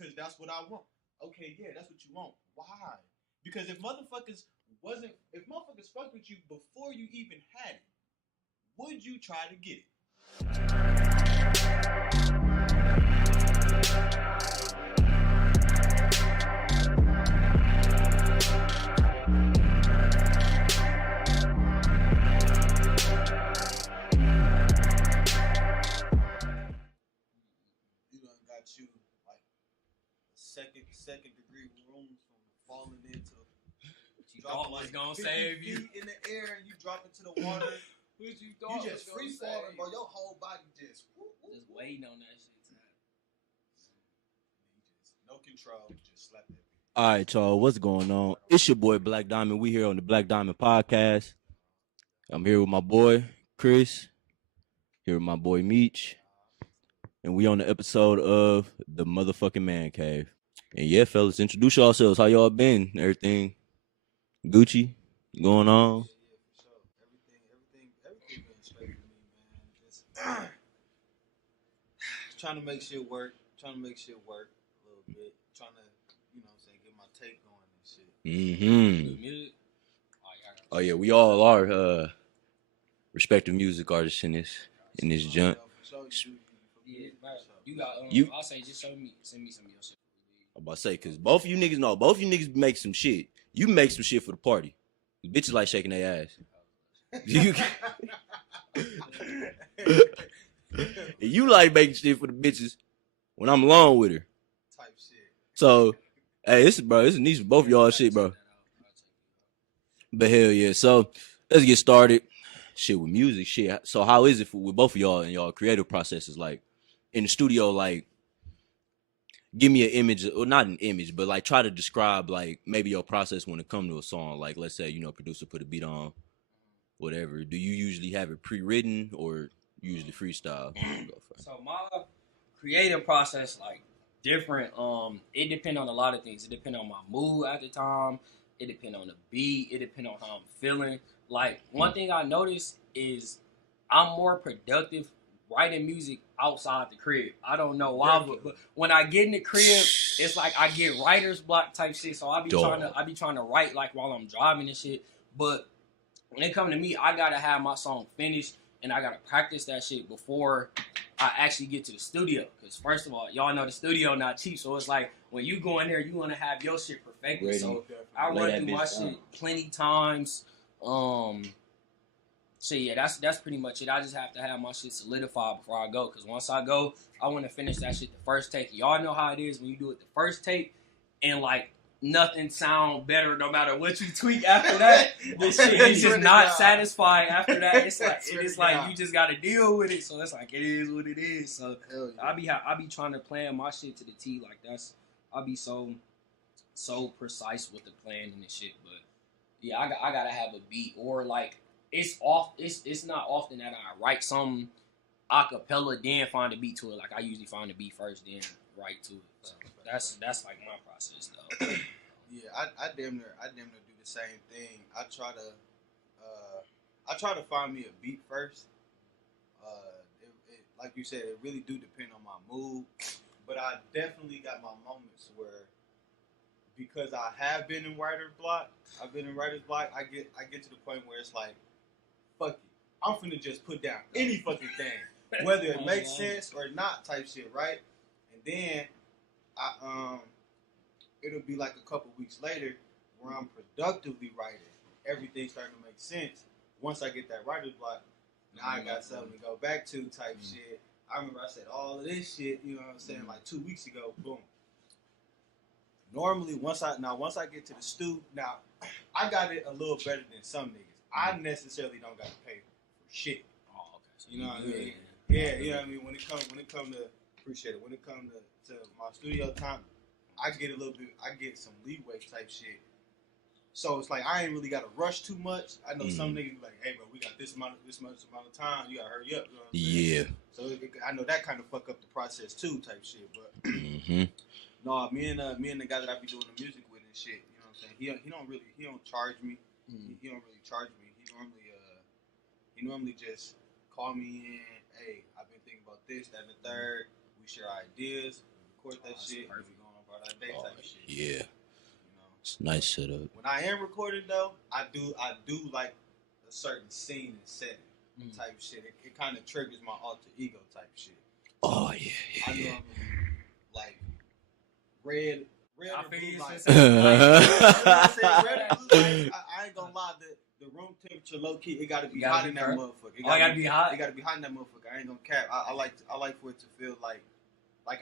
because that's what I want. Okay, yeah, that's what you want. Why? Because if motherfuckers fucked with you before you even had it, would you try to get it? You done got you like second degree wounds from falling into. You thought was gonna save you in the air and you drop into the water. What you thought? You just free falling, bro. Your whole body just waiting on that shit to happen. You just no control. Just slap that bitch. All right, y'all. What's going on? It's your boy Black Diamond. We here on the Black Diamond podcast. I'm here with my boy Chris. Here with my boy Meech. And we on the episode of the motherfucking Mancave. And yeah, fellas, introduce yourselves. How y'all been? Everything Gucci going on? Yeah, for sure. Everything been straight for me, man. Just trying to make shit work. A little bit. Trying to, you know what I'm saying, get my take going and shit. Music. Oh yeah, we all are respective music artists in this junk. Yeah, bro. You got I'll say just send me some of your shit. I'm about to say, cause both of you niggas make some shit. You make some shit for the party. Bitches like shaking their ass. You like making shit for the bitches when I'm alone with her. Type shit. So, hey, this is niche for both of y'all shit, bro. But hell yeah. So let's get started. Shit with music, shit. So how is it with both of y'all and y'all creative processes? Like in the studio, like give me an image, or not an image, but like try to describe like maybe your process when it comes to a song. Like let's say, producer put a beat on, whatever. Do you usually have it pre-written or usually freestyle? So my creative process like different. It depends on a lot of things. It depends on my mood at the time. It depends on the beat. It depends on how I'm feeling. Like one thing I noticed is I'm more productive writing music outside the crib. I don't know why, but when I get in the crib, it's like I get writer's block type shit. So I be trying to write like while I'm driving and shit. But when it comes to me, I gotta have my song finished and I gotta practice that shit before I actually get to the studio. Cause first of all, y'all know the studio not cheap, so it's like when you go in there, you wanna have your shit perfected. Ready. So I run through my shit plenty times. So yeah, that's pretty much it. I just have to have my shit solidified before I go. Cause once I go, I want to finish that shit the first take. Y'all know how it is when you do it the first take, and like nothing sound better no matter what you tweak after that. This shit is just not satisfying after that. It's like you just gotta deal with it. So it's like it is what it is. So yeah. I be trying to plan my shit to the T. Like I be so precise with the plan and the shit. But yeah, I gotta have a beat or like. It's not often that I write something a cappella then find a beat to it. Like I usually find a beat first then write to it. So that's like my process though. Yeah, I damn near do the same thing. I try to find me a beat first. Like you said, it really do depend on my mood. But I definitely got my moments where because I have been in writer's block, I get to the point where it's like, fuck it. I'm finna just put down any fucking thing, whether it makes sense or not, type shit, right? And then it'll be like a couple weeks later where I'm productively writing. Everything's starting to make sense. Once I get that writer's block, now I got something to go back to, type shit. I remember I said all of this shit, you know what I'm saying, like 2 weeks ago, boom. Normally, once I get to the stew, now I got it a little better than some niggas. I necessarily don't got to pay for shit. Oh, okay. So you know what I mean? Yeah, you know what I mean. When it come to appreciate it. When it comes to my studio time, I get some leeway type shit. So it's like I ain't really got to rush too much. I know some niggas be like, hey bro, we got this much amount of time. You gotta hurry up. You know what I'm saying? So I know that kind of fuck up the process too, type shit. But no, me and the guy that I be doing the music with and shit, you know what I'm saying? He don't charge me. He don't really charge me. He normally just call me in. Hey, I've been thinking about this, that, and the third. We share ideas. record that shit. And we going about our day type shit. Yeah. You know? It's a nice setup. When I am recording though, I do like a certain scene and setting type shit. It kind of triggers my alter ego type shit. Oh yeah. I know I'm like red or blue lights. I You know what I'm saying? Red or blue lights. I ain't gonna lie. The room temperature, low key, it gotta be hot in that motherfucker. It gotta be hot. It gotta be hot in that motherfucker. I ain't gonna cap. I like for it to feel like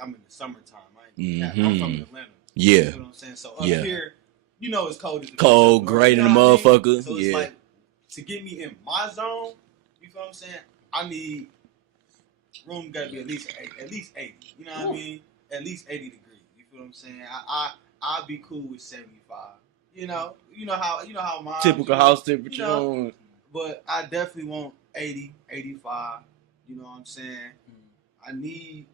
I'm in the summertime. I ain't gonna cap. I'm from Atlanta. Yeah. You know what I'm saying? So up here, you know it's cold as cold, great in the motherfucker. So it's like to get me in my zone. You feel what I'm saying? I need room gotta be at least 80. You know what I mean? At least 80 degrees. You feel what I'm saying? I'll be cool with 75. You know how mine typical house temperature. You know, but I definitely want 80, 85. You know what I'm saying? I need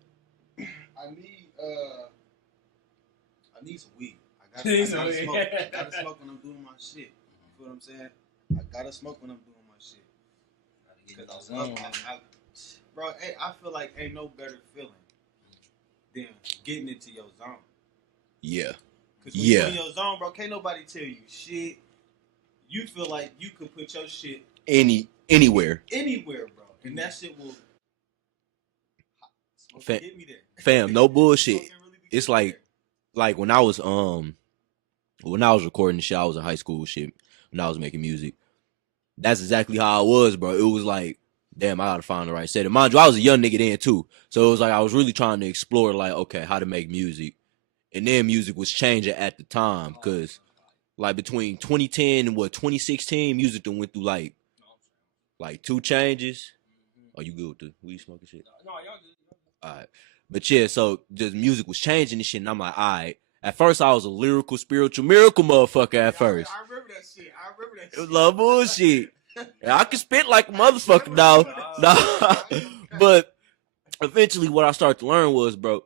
some weed. I gotta smoke. I gotta smoke when I'm doing my shit. You feel what I'm saying? I gotta smoke when I'm doing my shit. Because bro, I feel like ain't no better feeling than getting into your zone. Yeah. Because when you're in your zone, bro, can't nobody tell you shit. You feel like you could put your shit anywhere, bro, and that shit will get me there. Fam, no bullshit. It's like when I was recording shit, I was in high school shit. When I was making music, that's exactly how I was, bro. It was like, damn, I gotta find the right setting. Mind you, I was a young nigga then too, so it was like I was really trying to explore, like, okay, how to make music. And then music was changing at the time, because like between 2010 and 2016, music done went through like 2 changes. Are you good with the weed smoking shit? No, y'all good. All right. But yeah, so just music was changing and shit, and I'm like, all right. At first, I was a lyrical, spiritual miracle motherfucker at first. I remember that shit. It was a lot of bullshit. Yeah, I can spit like a motherfucker now. But eventually what I started to learn was, bro,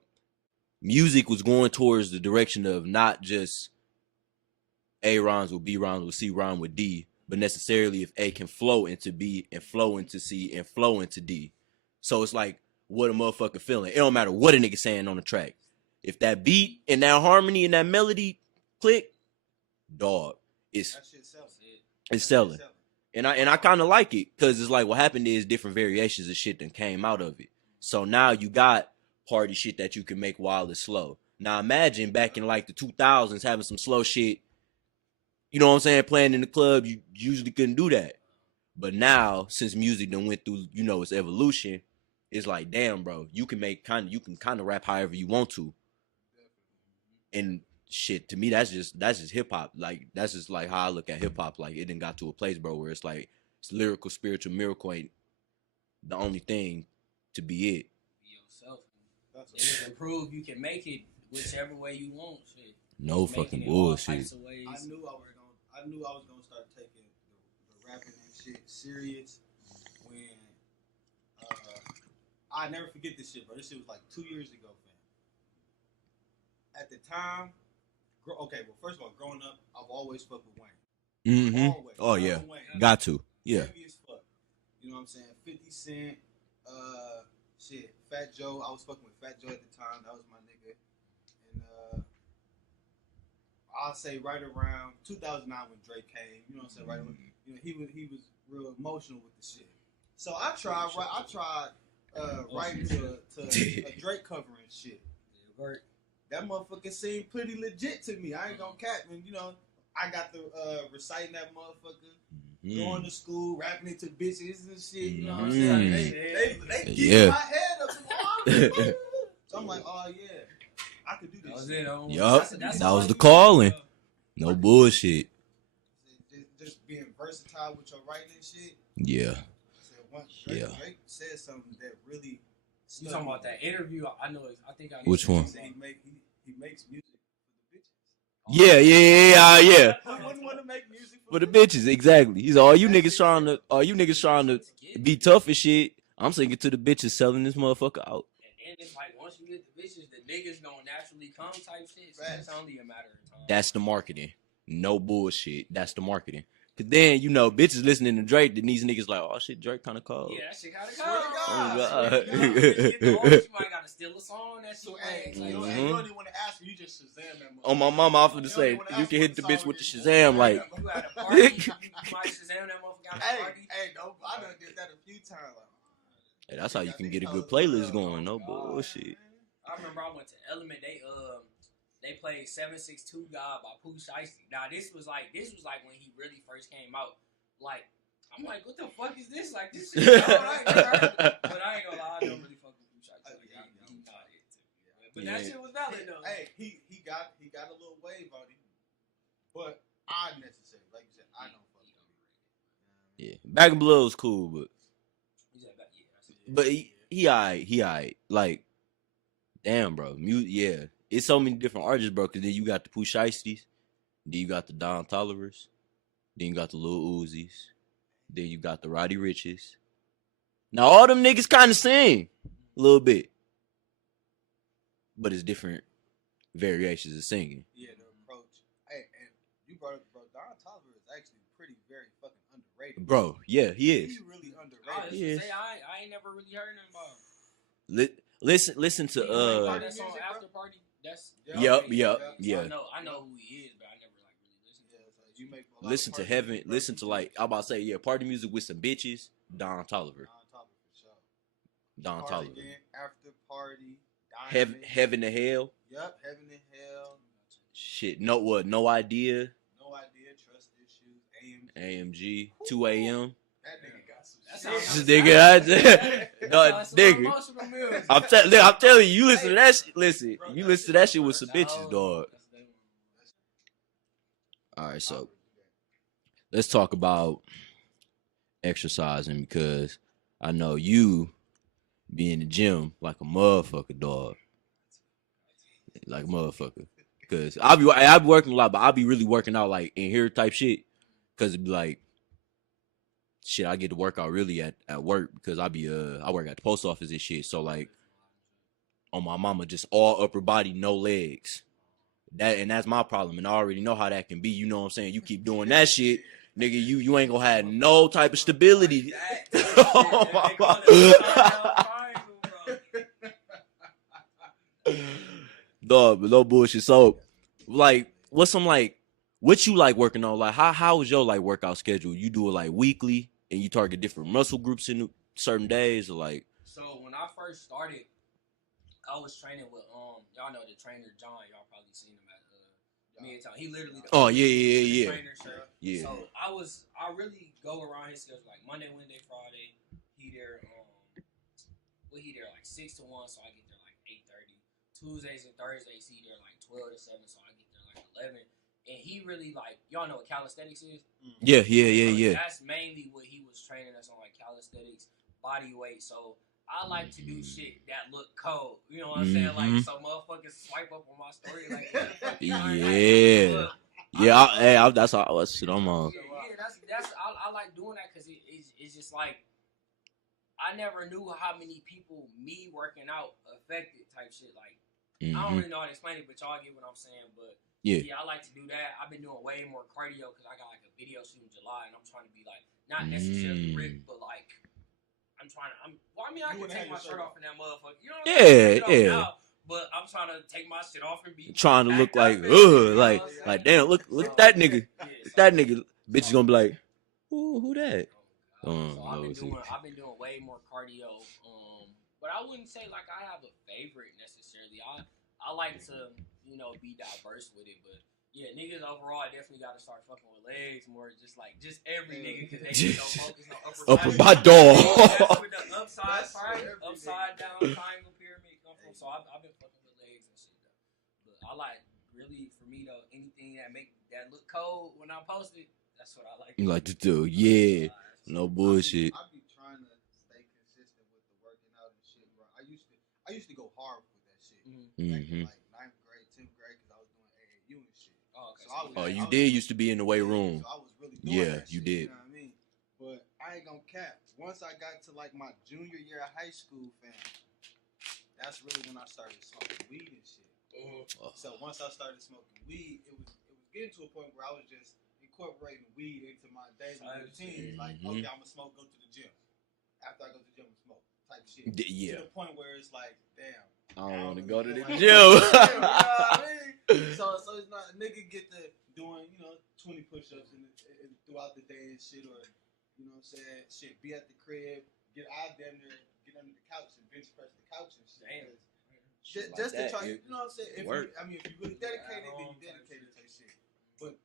music was going towards the direction of not just A rhymes with B rhymes with C rhyme with D, but necessarily if A can flow into B and flow into C and flow into D. So it's like what a motherfucker feeling. It don't matter what a nigga saying on the track. If that beat and that harmony and that melody click, dog, it's selling. And I kind of like it, because it's like what happened is different variations of shit that came out of it. So now you got party shit that you can make while it's slow. Now imagine back in like the 2000s having some slow shit, you know what I'm saying, playing in the club. You usually couldn't do that. But now, since music done went through, you know, its evolution, it's like, damn, bro, you can kind of rap however you want to. And shit, to me, that's just hip hop. Like, that's just like how I look at hip hop. Like, it done got to a place, bro, where it's like, it's lyrical, spiritual, miracle ain't the only thing to be it. Be yourself. If you can prove you can make it whichever way you want. Shit. No fucking bullshit. I knew I was gonna start taking the rapping and shit serious when I never forget this shit, bro. This shit was like 2 years ago, fam. At the time, first of all, growing up, I've always fucked with Wayne. Mm-hmm. Always. Oh yeah, Wayne. got to. Yeah. Heavy as fuck. You know what I'm saying? 50 Cent, Fat Joe. I was fucking with Fat Joe at the time. That was my nigga. And I'll say right around 2009 when Drake came. You know what I'm saying? Right when, you know, he was real emotional with the shit. So I tried writing to a Drake cover and shit. That motherfucker seemed pretty legit to me. I ain't gonna cap, man. You know, I got the reciting that motherfucker, going to school, rapping it to bitches and shit. You know what I'm saying? They get my head up. So I'm like, oh yeah, I could do this. Yup, that was the calling. No bullshit. Just being versatile with your writing and shit. Yeah. Drake said something that really. You talking about that interview? I know. I think I. Which one? He makes music for the bitches. Yeah. I wouldn't want to make music for the bitches, exactly. He's all you niggas trying to be tough and shit. I'm singing to the bitches selling this motherfucker out. And it's like once you get the bitches, the niggas gonna naturally come type shit. So it's only a matter of time. That's the marketing. No bullshit. That's the marketing. Cause then you know bitches listening to Drake, then these niggas like, oh shit, Drake kind of cold. Yeah, that shit kind of Swear to cold. God. Oh, Swear to God. God. Bitch, get the artist, you might gotta steal a song. That shit. So, hey, Like, you Mhm. don't even want to ask me. You just Shazam that On my mama, I'm finna say you can hit the bitch with the Shazam like. you at a party, you might Shazam that motherfucker at a party. Hey, no, I done did that a few times. Like, Hey, that's how you can get a good playlist going. No bullshit. I remember I went to Element. They played 762 God by Pooh Shiesty. Now this was like when he really first came out. Like I'm like, what the fuck is this? Like this shit. I ain't never heard of it. But I ain't gonna lie, I don't really fuck with Pooh Shiesty. But that shit was valid though. Hey, he got a little wave on him, but I necessarily, like you said, I don't fuck with him. Yeah, Back in Blood was cool, but he alright. Like, damn, bro, yeah. It's so many different artists, bro. Cause then you got the Pooh Shiesties, then you got the Don Tollivers, then you got the Lil Uzis, then you got the Roddy Riches. Now all them niggas kind of sing a little bit, but it's different variations of singing. Yeah, the approach. Hey, and you brought up, bro. Don Toliver is actually very fucking underrated. Bro, yeah, he is. He's really underrated. I was just say I ain't never really heard him about him. Listen to That song After Party. That's Yup. I know who he is, but I never like really listened to him. So you make listen to Heaven. Listen to like I'm about to say party music with some bitches. Don Toliver. Don Toliver. After Party. Heaven to Hell. Yup, Heaven and Hell. Shit. No idea. No Idea. Trust Issues. AMG. 2 a.m. That nigga got some Nigga. I'm telling you, you listen to that shit. Listen, you listen to that shit with some bitches, dog. All right, so let's talk about exercising because I know you be in the gym like a motherfucker, dog. Like a motherfucker. Because I be working a lot, but I be really working out like in here type shit. Because it be like, shit, I get to work out really at work because I work at the post office and shit. So like on my mama, just all upper body, no legs. That's my problem. And I already know how that can be. You know what I'm saying? You keep doing that shit, nigga, you ain't gonna have no type of stability. Dog, but no bullshit. So like what you like working on? Like how is your like workout schedule? You do it like weekly and you target different muscle groups in certain days or like? So when I first started, I was training with y'all know the trainer John. Y'all probably seen him at Midtown. He literally Yeah. Trainer shirt. Yeah. So I really go around his schedule like Monday, Wednesday, Friday. He there he there like 6 to 1, so I get there like 8:30. Tuesdays and Thursdays he there like 12 to 7, so I get there like 11. And he really like y'all know what calisthenics is? Yeah. That's mainly what he was training us on, like calisthenics, body weight. So I like to do shit that look cold. You know what I'm saying? Like so motherfuckers swipe up on my story like what the fuck you that's all shit I'm on. That's I like doing that because it's just like I never knew how many people me working out affected type shit. Like I don't really know how to explain it, but y'all get what I'm saying. But yeah, I like to do that. I've been doing way more cardio because I got like a video shoot in July, and I'm trying to be like not necessarily ripped, but like I can take my shirt off in that motherfucker. You know what I'm saying? Now, but I'm trying to take my shit off and be trying to look like like damn, look at that nigga. That nigga, bitch is gonna be like, who that? So I've been doing way more cardio. But I wouldn't say like I have a favorite necessarily. I like to, be diverse with it, but yeah, niggas overall definitely got to start fucking with legs more. Just every nigga, because they get so focused on upper body. That's where the upside down triangle pyramid come from. So I've been fucking with legs and shit though. But I like really for me though anything that look cold when I post it. That's what I like. You like to do, yeah. No bullshit. I be trying to stay consistent with the working out and shit, bro. I used to go hard with that shit. Like 9th grade, 10th grade, because I was doing AAU and shit. You did used to be in the weight room. So I was really doing that you shit, did. You know what I mean? But I ain't gonna cap. Once I got to like my junior year of high school, fam, that's really when I started smoking weed and shit. So once I started smoking weed, it was getting to a point where I was just in incorporating weed into my daily routine. Like, okay, I'm gonna smoke, go to the gym. After I go to the gym, I'm smoke type shit. Yeah. To the point where it's like, damn, I don't want to go to the like, gym. You know what I mean? So it's not a nigga get to doing 20 push-ups throughout the day and shit, or you know what I'm saying, shit, be at the crib, get out there, get under the couch and bench press the couch and shit. Damn. Just like to try, that, you know what I'm saying? If you really dedicated, then you dedicated to shit. But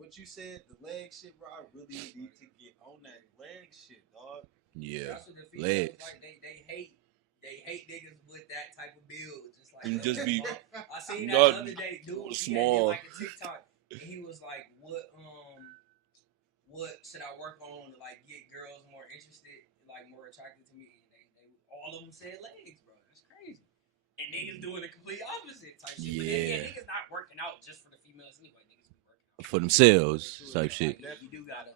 what you said, the leg shit, bro, I really need to get on that leg shit, dog. Yeah, legs. Like they hate niggas with that type of build. Just like you just be. I seen that the other day, dude. Small. He had like a TikTok, and he was like, "What should I work on to like get girls more interested, like more attracted to me?" And they all of them said legs, bro. That's crazy. And niggas doing the complete opposite type shit. Yeah. But niggas not working out just for the females anyway. Niggas be working out For themselves, type shit. You do gotta,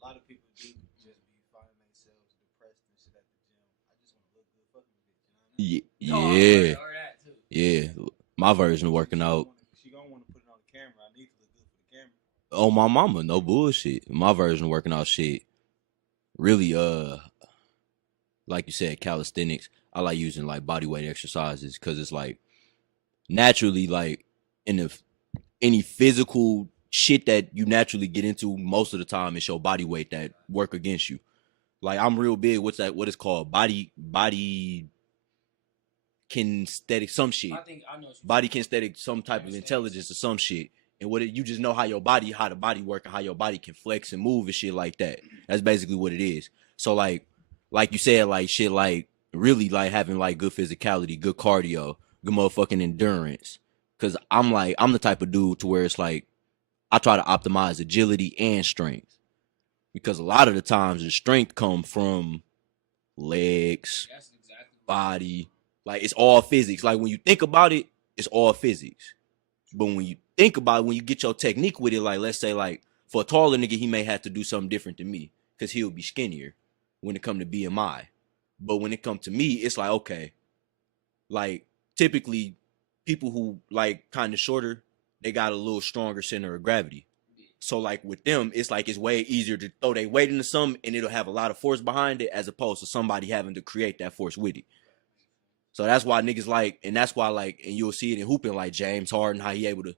A lot of people do just be finding themselves depressed and shit at the gym. I just want to look good fucking with it, you know what I mean? Yeah, or that too. yeah. My version of working out. She gonna want to put it on the camera. I need to look good for the camera. Oh, my mama, no bullshit. My version of working out shit, really, like you said, calisthenics. I like using like body weight exercises because it's like naturally like any physical shit that you naturally get into most of the time it's your body weight that work against you. Like I'm real big. What it's called? Body kinesthetic, some shit. I think I know. Body kinesthetic, some type of intelligence or some shit. And you just know how the body work and how your body can flex and move and shit like that. That's basically what it is. So like you said, like shit, like really like having like good physicality, good cardio, good motherfucking endurance. Cause I'm the type of dude to where it's like I try to optimize agility and strength. Because a lot of the times the strength come from legs, body. Like it's all physics. Like when you think about it, it's all physics. But when you think about it, when you get your technique with it, like let's say like for a taller nigga, he may have to do something different than me because he'll be skinnier when it come to BMI. But when it come to me, it's like, okay, like typically people who like kind of shorter, they got a little stronger center of gravity. So like with them, it's like it's way easier to throw their weight into something and it'll have a lot of force behind it as opposed to somebody having to create that force with it. So that's why niggas like, and that's why like, and you'll see it in hooping like James Harden, how he able to,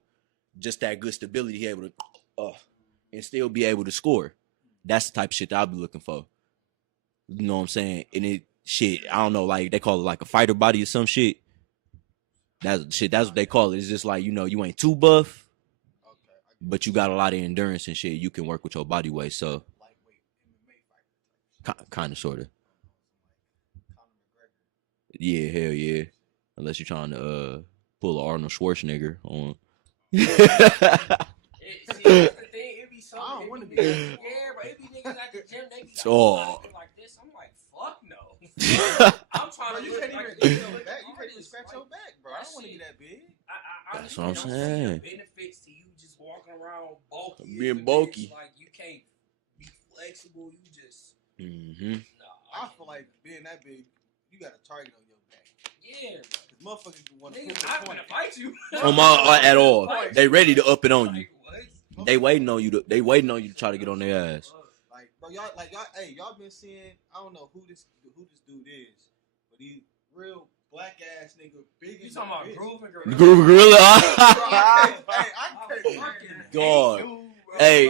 just that good stability, he able to, and still be able to score. That's the type of shit that I'll be looking for. You know what I'm saying? And it, shit, I don't know, like they call it like a fighter body or some shit. That's what they call it. It's just like, you ain't too buff, but you got a lot of endurance and shit. You can work with your body weight, so kind of, sort of. Yeah, hell yeah. Unless you're trying to pull an Arnold Schwarzenegger on. See, that's the thing. It be so. I don't want to be. Yeah, but it be niggas at the gym. They be like this. I'm like, fuck no. I'm trying to. You can't even back. You can't even scratch your back, bro. I don't want to be that big. That's what I'm saying. Benefits to you just walking around bulky. Being bulky. Like you can't be flexible. You just. Mm-hmm. I feel like being that big, you got a target on your back. Yeah, motherfuckers want to I'm gonna fight you. At all. They ready to up it on you. They waiting on you to try to get on their ass. Like, bro, y'all been seeing, I don't know who this dude is, but he real black ass nigga, big. You talking about Groove Gorilla? I can't. God. Hey,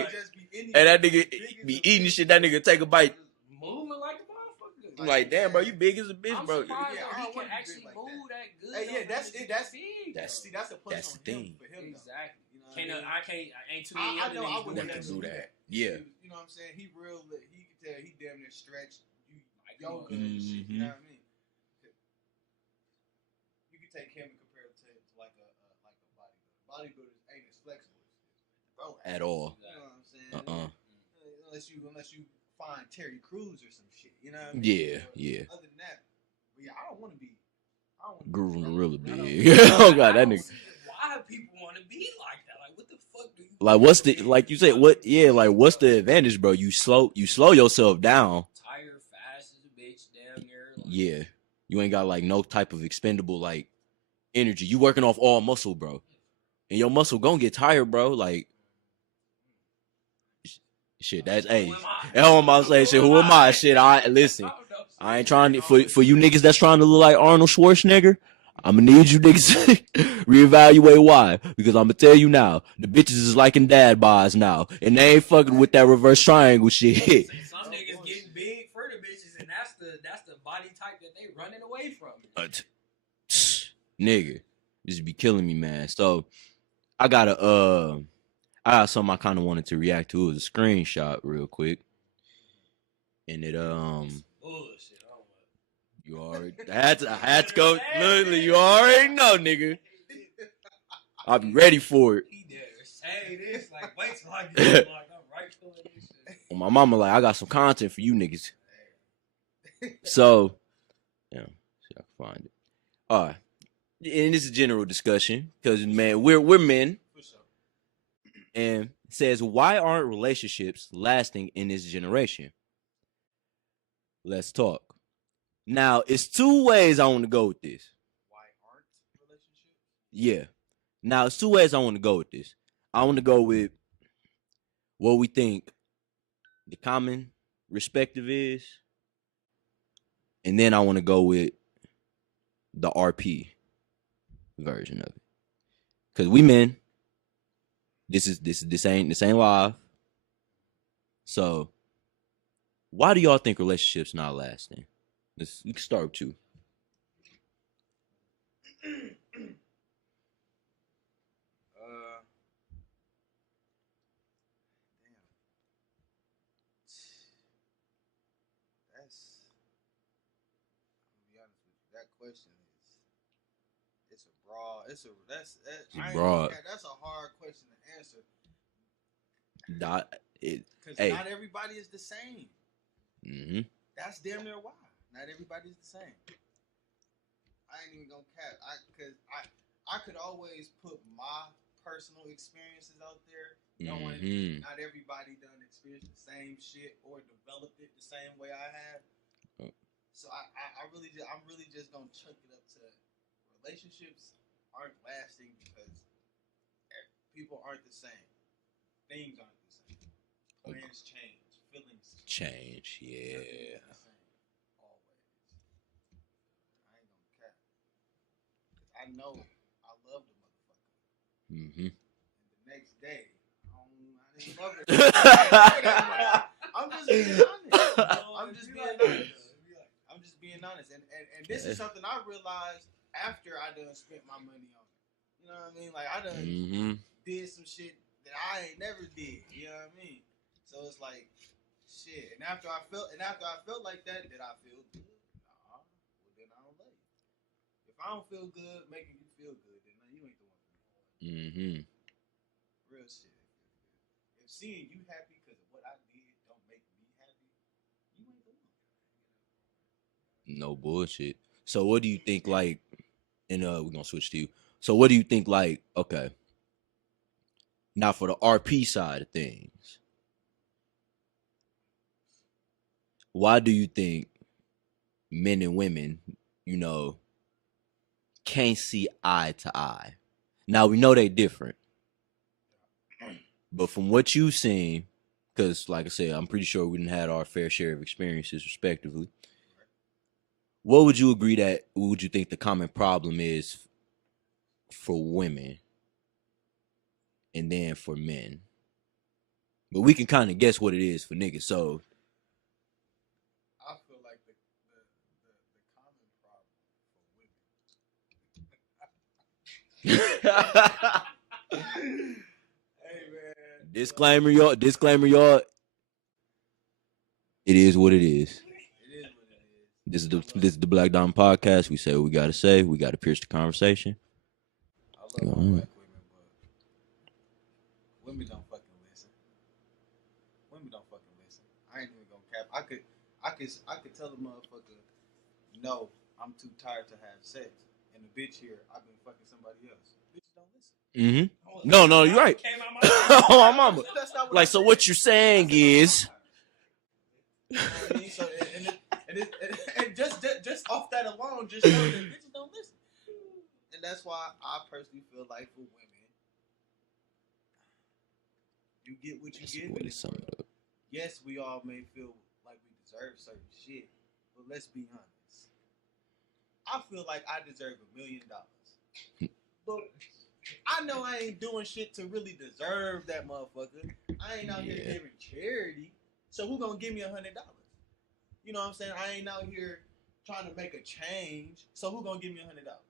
that nigga be eating shit. That nigga take a bite. Moving like a motherfucker. I'm like, damn, bro, you big as a bitch, I'm bro. surprised Yeah, that I he can wanna be actually big like move that good. Hey, yeah, that's it. That's a plus That's on the thing. him for him. Exactly. You know I ain't too many other I niggas wouldn't that can doing do that. that. Yeah. You know what I'm saying? He real. He can tell he damn near stretched. Yoga Mm-hmm. and shit. You know what I mean? You can take him and compare it to like a bodybuilder. Bodybuilders ain't as flexible bro At all. You know what I'm saying? Unless you find Terry Crews or some shit. You know what I mean? Yeah. Other than that, but yeah, I don't want to be. Grooving Gorilla big. Oh god, that nigga. Why people want to be like that? Like, what the fuck do you? Like, what's the like you said? What? Yeah, like what's the advantage, bro? You slow yourself down. Tired fast as a bitch, damn near. Like, Yeah, you ain't got like no type of expendable like energy. You working off all muscle, bro. and your muscle gonna get tired, bro. Like, shit, that's hey. That's what I'm about to say. Shit, who am I? Shit, I listen. I ain't trying to for you niggas that's trying to look like Arnold Schwarzenegger. I'm gonna need you niggas to reevaluate why. Because I'm gonna tell you now, the bitches is liking dad bods now, and they ain't fucking with that reverse triangle shit. Some niggas getting big for the bitches, and that's the body type that they running away from. Nigga, this be killing me, man. So I got something I kind of wanted to react to. It was a screenshot real quick, and it Bullshit. You already I had to go. Literally, you already know, nigga. I'll be ready for it. He did say this, like, wait till I get like I'm right feeling this shit. My mama like, I got some content for you niggas. So, yeah, see if I can find it. All right, and this is a general discussion because man, we're men, and it says, why aren't relationships lasting in this generation? Let's talk. Now, it's two ways I want to go with this. Why aren't relationships? Yeah. Now, it's two ways I want to go with this. I want to go with what we think the common respective is, and then I want to go with the RP version of it. Because we men, this ain't live. So, why do y'all think relationships not lasting? We can start with you. Question is that's a hard question to answer. Because not everybody is the same. Mm-hmm. That's damn near why. Not everybody's the same. I ain't even gonna cap. I could always put my personal experiences out there, knowing not everybody done experienced the same shit or developed it the same way I have. So I'm really just gonna chunk it up to relationships aren't lasting because people aren't the same, things aren't the same, plans change, feelings change. Yeah. Always. I ain't gonna cap. I know I love the motherfucker. Mm-hmm. And the next day, I didn't love her. I'm just being honest. I'm just being honest, and this is something I realized after I done spent my money on it. You know what I mean? Like I done did some shit that I ain't never did. You know what I mean? So it's like shit. And after I felt like that, did I feel good? Nah. Well, then I don't like it. If I don't feel good, making you feel good, then you ain't the one for me. Real shit. If seeing you happy because of what I did don't make me happy, you ain't the one. No bullshit. So what do you think, like, and we're gonna switch to you. So what do you think, like, okay, now for the RP side of things, why do you think men and women, can't see eye to eye? Now we know they different, but from what you've seen, because like I said, I'm pretty sure we didn't had our fair share of experiences respectively. What would you think the common problem is for women and then for men? But we can kind of guess what it is for niggas. So I feel like the common problem for women. Hey man. Disclaimer, y'all. It is what it is. This is the Black Diamond Podcast. We say what we gotta say. We gotta pierce the conversation. I love black women, but women don't fucking listen. I ain't even gonna cap. I could tell a motherfucker, no, I'm too tired to have sex, and the bitch here, I've been fucking somebody else. Bitches don't listen. No, you're right. Oh, my mama. Like, so what you're saying is. You know what I mean? So, and just off that alone, just shows that bitches don't listen. And that's why I personally feel like for women, you get what you That's give what in it's this summed world. up. Yes, we all may feel like we deserve certain shit, but let's be honest. I feel like I deserve $1 million, but I know I ain't doing shit to really deserve that motherfucker. I ain't out here Yeah. giving charity, so who gonna give me $100? You know what I'm saying? I ain't out here trying to make a change, so who gonna give me $100?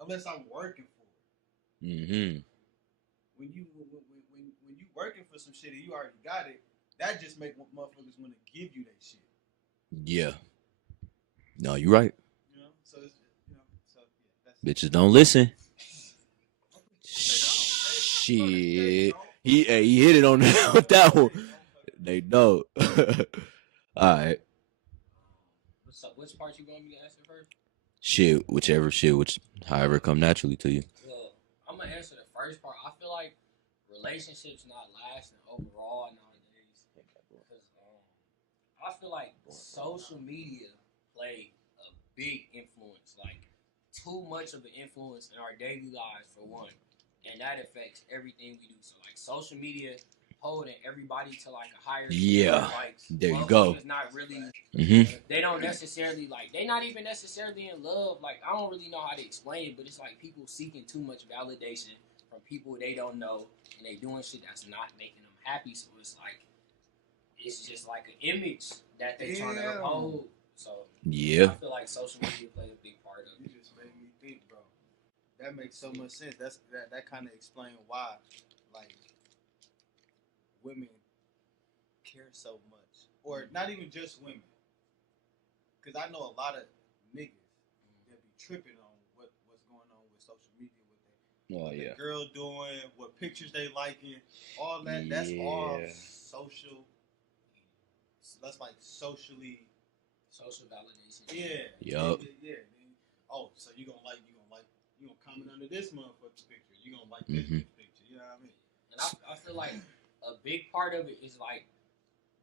Unless I'm working for it. Mm-hmm. When you working for some shit and you already got it, that just make motherfuckers want to give you that shit. Yeah. No, you're right. You know, so it's so yeah, that's Bitches don't listen. Shit. He hit it on with that one. They don't. All right. What's up? Which part you want me to answer first? Shit, which however come naturally to you. Well, I'm gonna answer the first part. I feel like relationships not lasting overall nowadays because I feel like social media played a big influence, like too much of an influence in our daily lives for one, and that affects everything we do. So like social media holding everybody to like a higher Yeah. standard, like There you go. motherfuckers not really. Mm-hmm. They don't necessarily like. They not even necessarily in love. Like I don't really know how to explain it, but it's like people seeking too much validation from people they don't know, and they doing shit that's not making them happy. So it's just like an image that they trying to uphold. So Yeah. I feel like social media play a big part of You it. just made me think, bro. That makes so much sense. That kind of explains why, like, women care so much, or not even just women. Because I know a lot of niggas that be tripping on what's going on with social media, Oh what yeah. the girl doing, what pictures they liking, all that. That's all Yeah. social. That's like socially. Social validation. Yeah. Yup. Yeah. Oh, so you gonna comment under this motherfucker's picture. You gonna like this bitch picture. You know what I mean? And I feel like a big part of it is like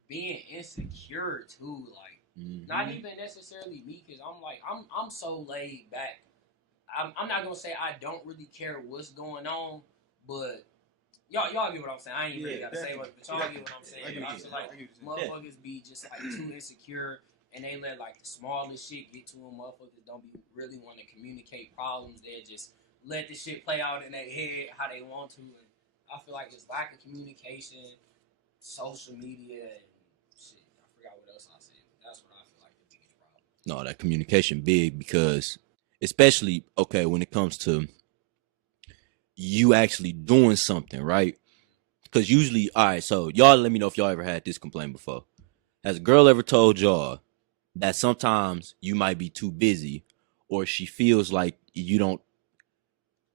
being insecure too. Like not even necessarily me, because I'm so laid back. I'm not gonna say I don't really care what's going on, but y'all get what I'm saying. I ain't really gotta say much, but y'all get what I'm saying. I feel like motherfuckers be just like too insecure, and they let like the smallest shit get to them. Motherfuckers don't be really want to communicate problems. They just let the shit play out in their head how they want to. And I feel like it's lack of communication, social media, and shit. I forgot what else I said. But that's what I feel like the biggest problem. No, that communication big because especially when it comes to you actually doing something, right? Because usually, all right, so y'all let me know if y'all ever had this complaint before. Has a girl ever told y'all that sometimes you might be too busy or she feels like you don't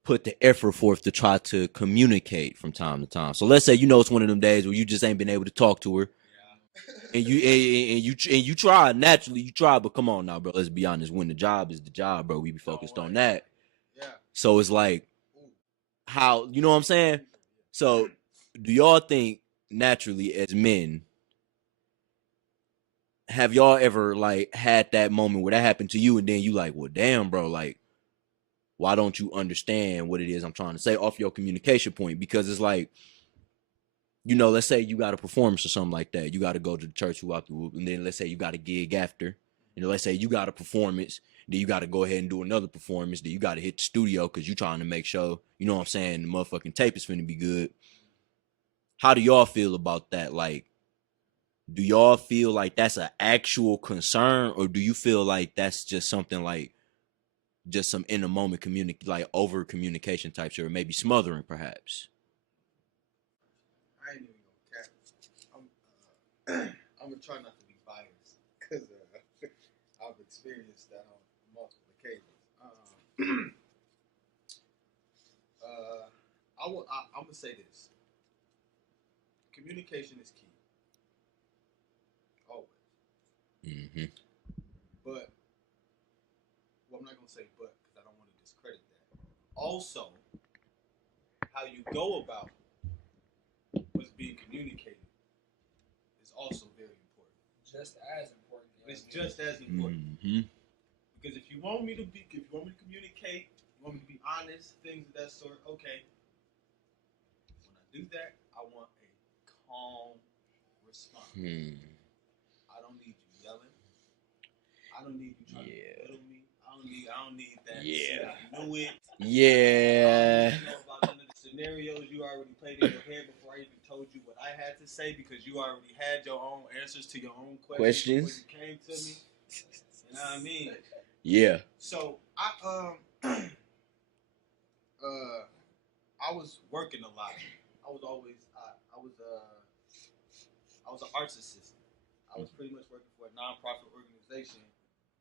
put the effort forth to try to communicate from time to time? So let's say it's one of them days where you just ain't been able to talk to her. And you try, naturally you try, but come on now, bro. Let's be honest. When the job is the job, bro, we be focused on that. Yeah. So it's like, how, you know what I'm saying? So do y'all think naturally as men, have y'all ever like had that moment where that happened to you and then you like, well, damn, bro, like, why don't you understand what it is I'm trying to say off your communication point? Because it's like, let's say you got a performance or something like that. You got to go to the church, walk the whoop, and then let's say you got a gig after. Let's say you got a performance, then you got to go ahead and do another performance. Then you got to hit the studio because you're trying to make sure, you know what I'm saying, the motherfucking tape is finna be good. How do y'all feel about that? Like, do y'all feel like that's an actual concern, or do you feel like that's just something like just some in the moment like over communication type shit, or maybe smothering perhaps? I ain't even gonna cap. I'm gonna try not to be biased because I've experienced that on multiple occasions. I'm gonna say this: communication is key, always. Mm-hmm. But I'm not gonna say but because I don't want to discredit that. Also, how you go about what's being communicated is also very important. Just as important. It's just as important. Mm-hmm. Because if you want me to communicate, you want me to be honest, things of that sort, okay. When I do that, I want a calm response. I don't need you yelling. I don't need you trying to belittle me. I don't need that. See, I knew it. Yeah. I don't know about none of the scenarios you already played in your head before I even told you what I had to say because you already had your own answers to your own questions. Before you came to me. You know what I mean? Yeah. So I was working a lot. I was an arts assistant. I was pretty much working for a nonprofit organization,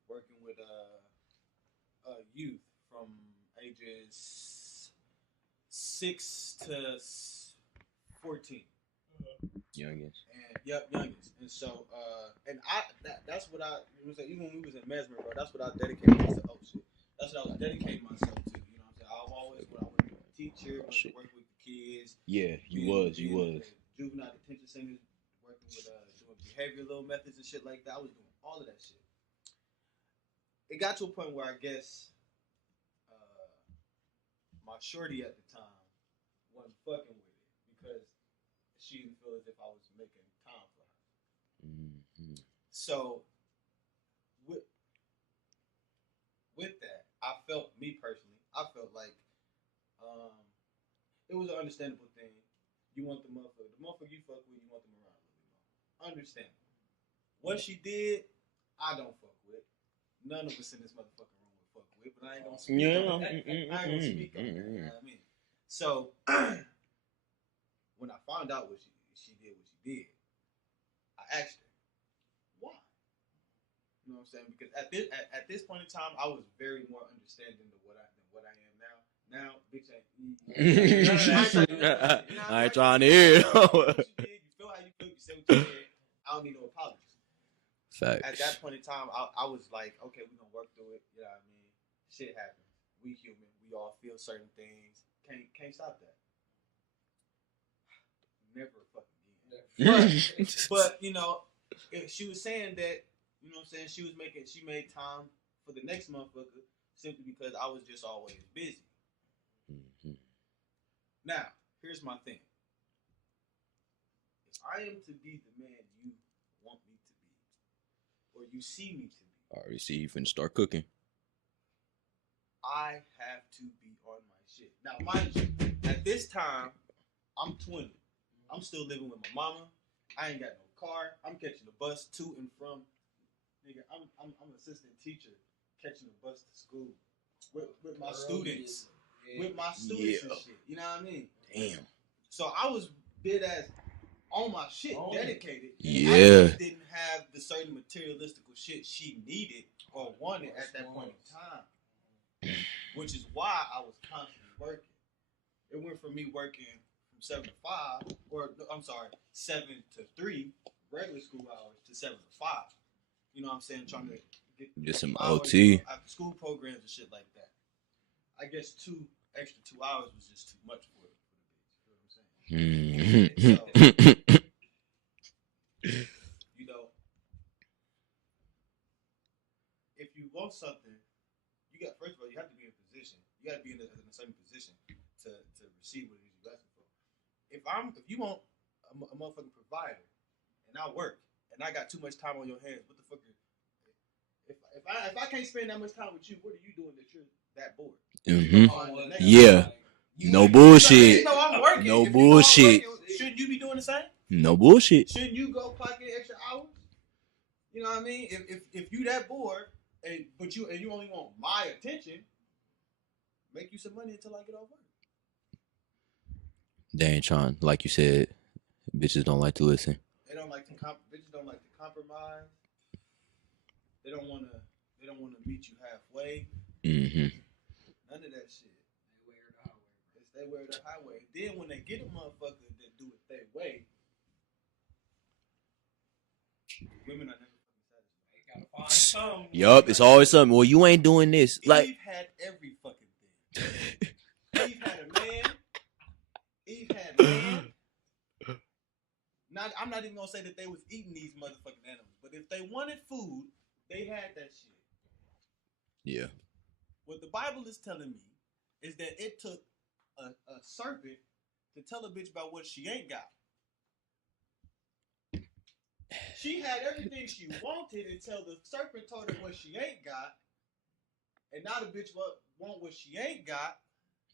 working with youth from ages 6 to 14. Youngest. And youngest. And so that's what I even when we was in Mesmer, bro. That's what I dedicated myself. Oh shit. That's what I was dedicating myself to. You know what I'm saying? I've always when I was a teacher, working with the kids. Yeah, you was. Juvenile detention centers, working with doing behavioral methods and shit like that. I was doing all of that shit. It got to a point where I guess my shorty at the time wasn't fucking with it because she didn't feel as if I was making time for her. Mm-hmm. So with that, I felt like it was an understandable thing. You want the motherfucker you fuck with, you want them around a little bit more. Understandable. What she did, I don't fuck with. None of us in this motherfucking room would fuck with, but I ain't gonna speak on that. I ain't gonna speak on that. You know what I mean? So when I found out what she did, I asked her, why? You know what I'm saying? Because at this point in time, I was very more understanding than what I am now. Now, bitch, I ain't trying to hear it. You feel how you feel. You say what you said. I don't need no apologies. Facts. At that point in time, I was like, okay, we're gonna work through it. You know what I mean? Shit happens. We human. We all feel certain things. Can't stop that. Never fucking again. But you know, she was saying that, you know what I'm saying, she made time for the next motherfucker simply because I was just always busy. Mm-hmm. Now, here's my thing. If I am to be the man you want me to be, or you see me to be, I already see you finna start cooking. I have to be on my shit. Now, mind you, at this time, I'm 20. I'm still living with my mama. I ain't got no car. I'm catching the bus to and from. Nigga, I'm an assistant teacher catching the bus to school with my students. Yeah. With my students and shit. You know what I mean? Damn. So I was bid as on my shit, dedicated. Yeah. I just didn't have the certain materialistical shit she needed or wanted at that point in time. Which is why I was constantly working. It went from me working from 7 to 5, or I'm sorry, 7 to 3, regular school hours, to 7 to 5. You know what I'm saying? Trying to get some hours, OT. you know, after school programs and shit like that. I guess 2 extra 2 hours was just too much for the bitch. You know what I'm saying? So, you know, if you want something, first of all, you have to be in a position. You got to be in a certain position to receive what it is you're asking for. If you want a motherfucking provider, and I work, and I got too much time on your hands, what the fuck? If I can't spend that much time with you, what are you doing that you're that bored? Mm-hmm. Yeah. No bullshit. I'm working. No bullshit. Shouldn't you be doing the same? No bullshit. Shouldn't you go clock in extra hours? You know what I mean? If you that bored, but you only want my attention, make you some money until I get off work. They ain't trying, like you said, bitches don't like to listen. They don't like to bitches don't like to compromise. They don't want to meet you halfway. Mm-hmm. None of that shit. They wear the highway. Then when they get a motherfucker that do it their way, women are never fucking satisfied. They gotta find something. Yup, it's always something. Well, you ain't doing this. Eve had every fucking thing. Eve had a man. Eve had land. I'm not even gonna say that they was eating these motherfucking animals, but if they wanted food, they had that shit. Yeah. What the Bible is telling me is that it took a serpent to tell a bitch about what she ain't got. She had everything she wanted until the serpent told her what she ain't got, and now the bitch want what she ain't got.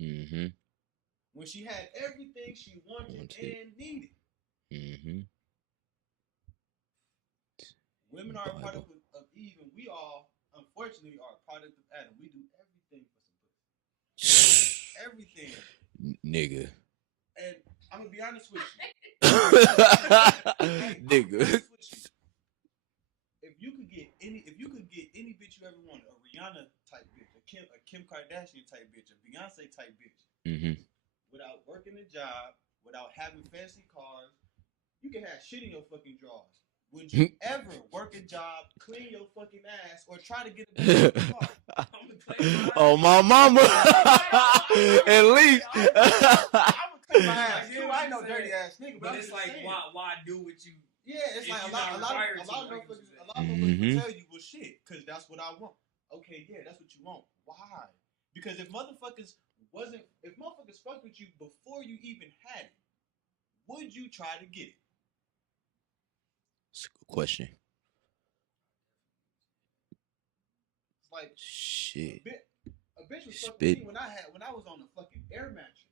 Mm-hmm. When she had everything she wanted and needed. Mm-hmm. Women are a product of Eve, and we all, unfortunately, are a product of Adam. We do everything for some pussy. Everything. Nigga. And I'm gonna be honest with you. Nigga. If you could get any bitch you ever wanted, a Rihanna type bitch, a Kim Kardashian type bitch, a Beyonce type bitch, without working a job, without having fancy cars, you can have shit in your fucking drawers. Would you ever work a job, clean your fucking ass, or try to get a bitch car? Oh, my mama. At least. I would clean my ass too. I ain't no dirty ass nigga, but it's like, why do what you? Yeah, it's like a lot of motherfuckers tell you, well, shit, because that's what I want. Okay, yeah, that's what you want. Why? Because if motherfuckers fucked with you before you even had it, would you try to get it? That's a good question. It's like shit. A bitch was fucking me when I was on the fucking air mattress.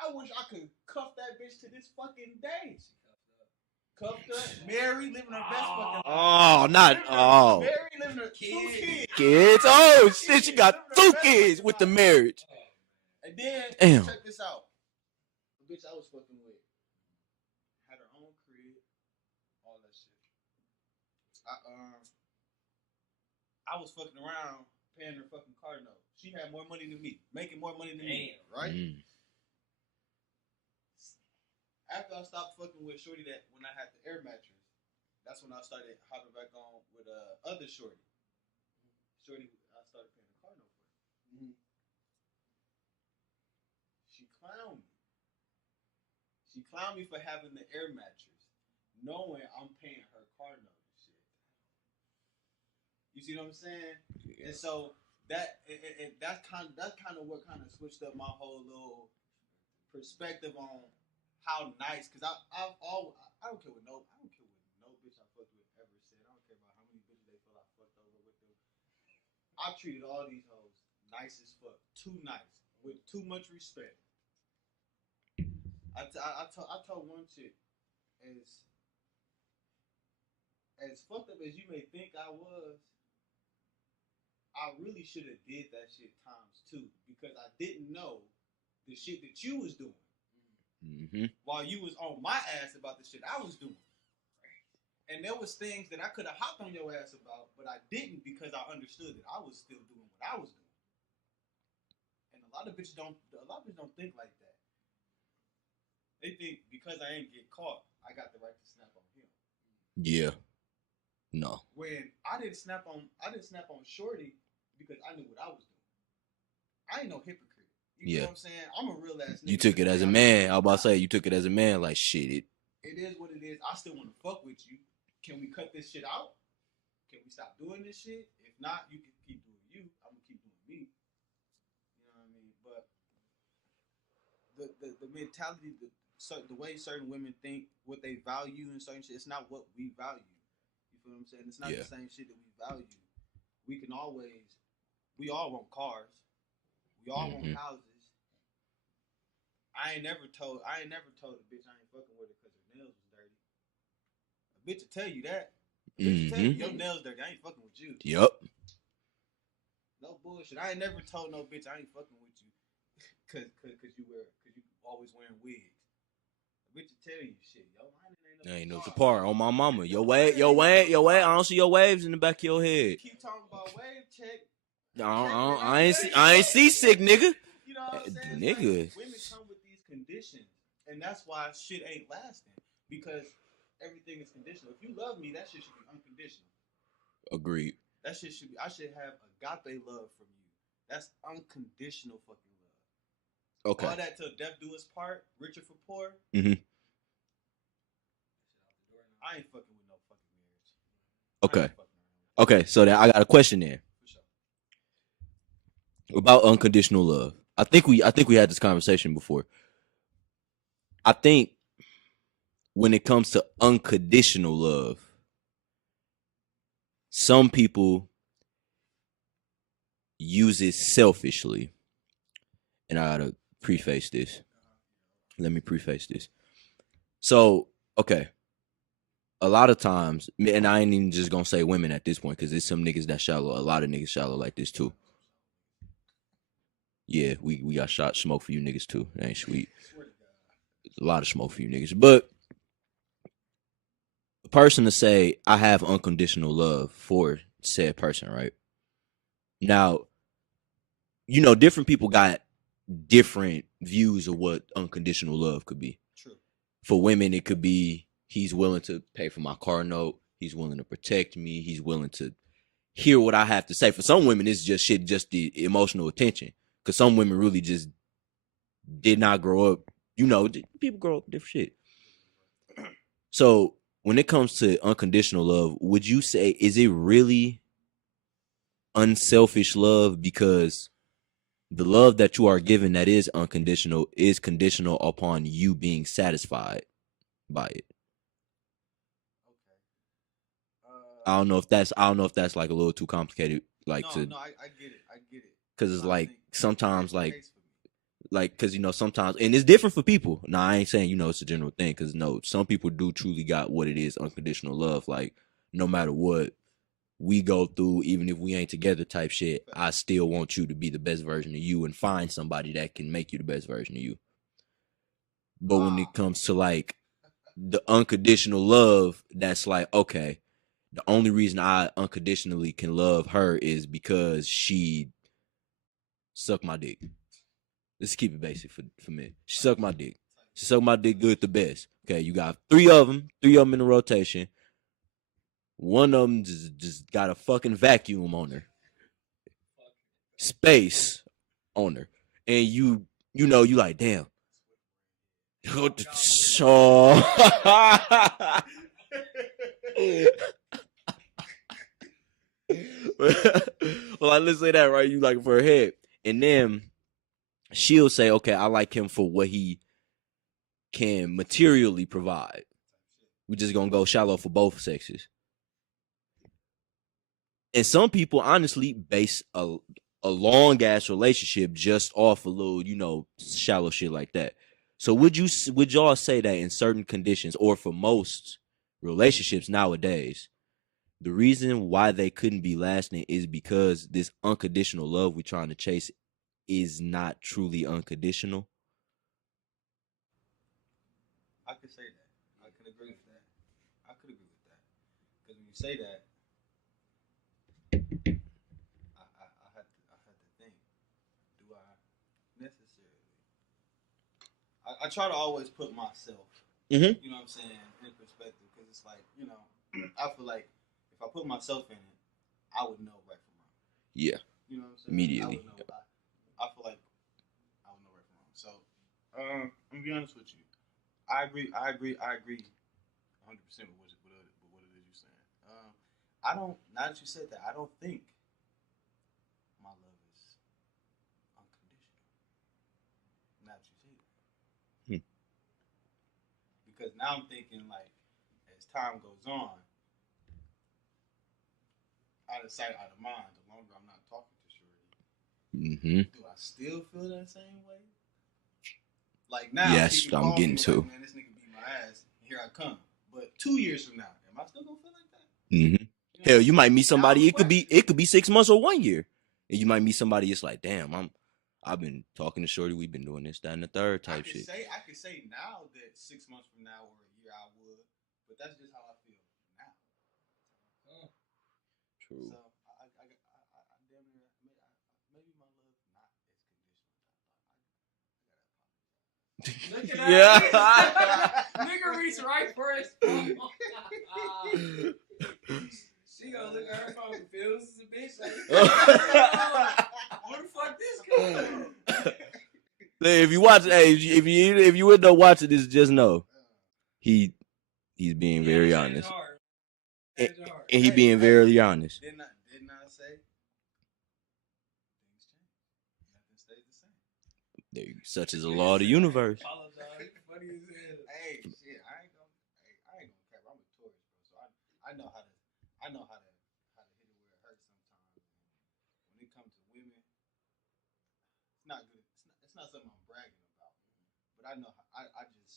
I wish I could cuff that bitch to this fucking day. Cuffed up, Mary living her best fucking life. Oh, not oh. Mary living her 2 kids. Kids. Oh shit, she got 2 kids with the marriage. And then check this out. The bitch I was fucking with had her own crib, all that shit. I was fucking around paying her fucking car note. She had more money than me, making more money than me, right? After I stopped fucking with shorty that when I had the air mattress, that's when I started hopping back on with other shorty. Shorty, I started paying the car note for. She clowned me. She clowned me for having the air mattress, knowing I'm paying her car note and shit. You see what I'm saying? Yeah. And so that's kind of what kind of switched up my whole little perspective on how nice, because I don't care what no bitch I fucked with ever said. I don't care about how many bitches they feel I fucked over with them. I treated all these hoes nice as fuck, too nice, with too much respect. I told one chick, as fucked up as you may think I was, I really should have did that shit ×2 because I didn't know the shit that you was doing. While you was on my ass about the shit I was doing. And there was things that I could have hopped on your ass about, but I didn't because I understood that I was still doing what I was doing. And a lot of bitches don't think like that. They think because I ain't get caught, I got the right to snap on him. Yeah. No. When I didn't snap on Shorty because I knew what I was doing. I ain't no hypocrite. You know what I'm saying? I'm a real ass nigga. You took it as a man. I was about to say, you took it as a man. Like, shit. It is what it is. I still want to fuck with you. Can we cut this shit out? Can we stop doing this shit? If not, you can keep doing you. I'm going to keep doing me. You know what I mean? But the mentality, the way certain women think, what they value and certain shit, it's not what we value. You feel what I'm saying? It's not the same shit that we value. We all want cars. We all want houses. I ain't never told a bitch I ain't fucking with her because her nails was dirty. A bitch will tell you that. A bitch will tell you your nails dirty. I ain't fucking with you. Yup. No bullshit. I ain't never told no bitch I ain't fucking with you because you always wearing wigs. A bitch will tell you shit. Yo, mine ain't no part on my mama. Your wave. I don't see your waves in the back of your head. Keep talking about wave check. I ain't seasick, nigga. You know what I'm saying? Nigga. Like, women come with these conditions, and that's why shit ain't lasting because everything is conditional. If you love me, that shit should be unconditional. Agreed. That shit should be. I should have agape love from you. That's unconditional fucking love. Okay. All that till death do us part, richer for poor. I ain't fucking with no fucking marriage. Okay. Okay. So I got a question there. About unconditional love. I think we had this conversation before. I think when it comes to unconditional love, some people use it selfishly. And I gotta preface this. Let me preface this. So, okay. A lot of times, and I ain't even just gonna say women at this point, because there's some niggas that shallow. A lot of niggas shallow like this too. Yeah, we got shot smoke for you niggas too. It ain't sweet. A lot of smoke for you niggas. But a person to say, I have unconditional love for said person, right? Now, you know, different people got different views of what unconditional love could be. True. For women, it could be he's willing to pay for my car note. He's willing to protect me. He's willing to hear what I have to say. For some women, it's just shit, just the emotional attention. Because some women really just did not grow up. You know, people grow up with different shit. So when it comes to unconditional love, would you say, is it really unselfish love? Because the love that you are given that is unconditional is conditional upon you being satisfied by it. I don't know if that's like a little too complicated, like no, to. No, I get it. Because it's like sometimes like because you know sometimes, and it's different for people. Now I ain't saying, you know, it's a general thing, because no, some people do truly got what it is, unconditional love. Like no matter what we go through, even if we ain't together type shit, I still want you to be the best version of you and find somebody that can make you the best version of you. But when it comes to like the unconditional love, that's like, okay, the only reason I unconditionally can love her is because she sucked my dick. Let's keep it basic for men. She sucked my dick. She sucked my dick good the best. Okay, you got three of them in a rotation. One of them just got a fucking vacuum on her. Space on her. And you know, you like, damn. So well, let's say that, right? You like for her head. And then she'll say, okay, I like him for what he can materially provide. We're just gonna go shallow for both sexes. And some people honestly base a long ass relationship just off a little, you know, shallow shit like that. So would y'all say that in certain conditions, or for most relationships nowadays, the reason why they couldn't be lasting is because this unconditional love we're trying to chase is not truly unconditional? I could say that. I could agree with that. Because when you say that, I had to think. Do I necessarily? I try to always put myself, you know what I'm saying, in perspective. Because it's like, you know, I feel like if I put myself in it, I would know right from wrong. Yeah. You know what I'm saying? Immediately. I feel like I would know right from wrong. So, I'm gonna be honest with you. I agree 100% with what it is you're saying. I don't. Now that you said that, I don't think my love is unconditional. Now that you say that, because now I'm thinking like, as time goes on, out of sight, out of mind. The longer I'm not talking to Shorty, do I still feel that same way? Like now, yes, I'm getting to. Like, man, this nigga beat my ass. Here I come. But 2 years from now, am I still gonna feel like that? You know, hell, you might meet somebody. It could be 6 months or 1 year, and you might meet somebody. It's like, damn, I've been talking to Shorty. We've been doing this, that, and the third type shit. I could say now that 6 months from now or a year I would, but that's just how I feel now. True. So I damn near maybe my love not as conditional. Look at that. Nigga reach right for his phone. She gonna look at her phone and feel this is a bitch. Like, where the fuck this come from? Hey, if you watch, if you would know watching this, just know he's being very honest, and he being very honest. Didn't I say things change? Nothing stays the same. Such is the law of the universe. Hey, shit, I ain't gonna. I know how to hit it where it hurts sometimes. When it comes to women, it's not good. It's not something I'm bragging about. But I know I know what to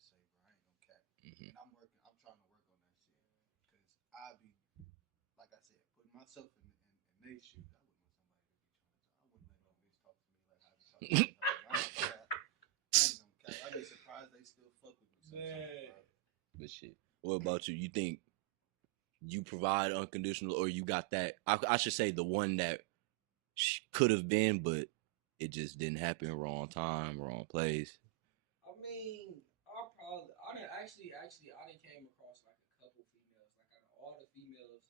say, bro. I ain't gonna cap. Mm-hmm. And I'm trying to work on that shit. Cause I be, like I said, putting myself in their shoes. I wouldn't let no bitch talk to me like how they talk to me. I ain't gonna cap. I be surprised they still fuck with me sometimes, bro. But shit. What about you? You think you provide unconditional, or you got that? I should say the one that could have been, but it just didn't happen. Wrong time, wrong place. I mean, I done actually, I done came across like a couple females. Like out of all the females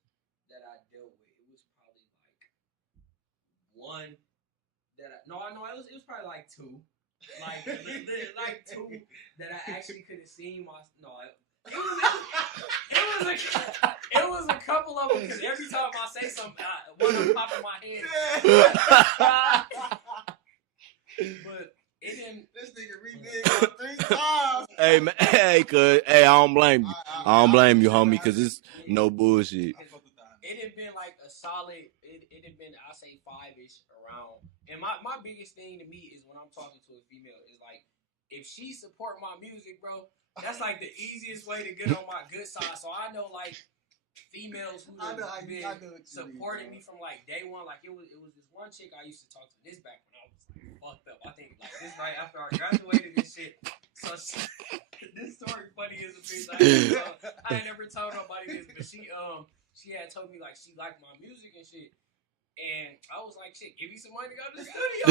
that I dealt with, it was probably like one that it was probably like two, like two that I actually could have seen it was a couple of them because every time I say something, one of them pop in my head. But it didn't. This nigga redid 3 times. Hey man, hey, I don't blame you. I don't blame you, homie, because it's no bullshit. It had been like a solid. It had been, I say, 5-ish around. And my biggest thing to me is when I'm talking to a female is like, if she support my music, bro, that's like the easiest way to get on my good side. So I know like females who have been supporting me from like day one. Like it was this one chick I used to talk to. This back when I was like fucked up. I think like this right after I graduated and shit. So this story funny as a bitch. I ain't never told nobody this, but she had told me like she liked my music and shit. And I was like, shit, give me some money to go to the studio.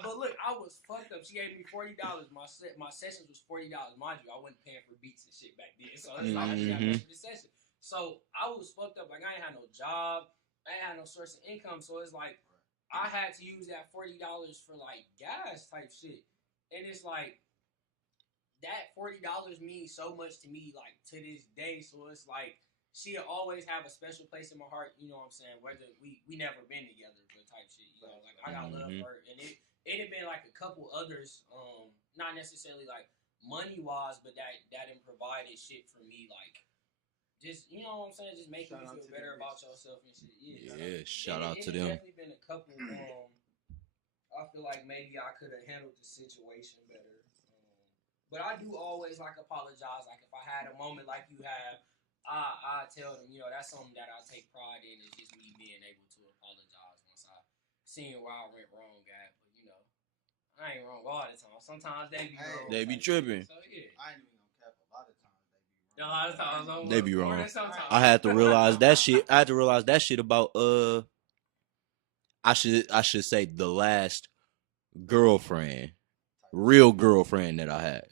But look, I was fucked up. She gave me $40. My sessions was $40. Mind you, I wasn't paying for beats and shit back then. So it's like I just got paid for the session. So I was fucked up. Like I ain't had no job. I ain't had no source of income. So it's like I had to use that $40 for like gas type shit. And it's like that $40 means so much to me, like to this day. So it's like she'll always have a special place in my heart, you know what I'm saying? Whether we never been together, but type shit, you know, like I gotta love her. And it had been like a couple others, not necessarily like money wise, but that didn't provided shit for me, like just, you know what I'm saying, just making you feel better about yourself and shit. Yeah, shout out to them. Definitely been a couple. I feel like maybe I could have handled the situation better. But I do always like apologize. Like if I had a moment like you have, I tell them, you know, that's something that I take pride in, is just me being able to apologize once I seen where I went wrong at. But you know, I ain't wrong all the time. Sometimes they be wrong. They be tripping. So yeah, I ain't even gonna cap. A lot of times they be a wrong. lot of times they be wrong. Sometimes. I had to realize that shit. I had to realize that shit about I should say the last girlfriend, real girlfriend that I had.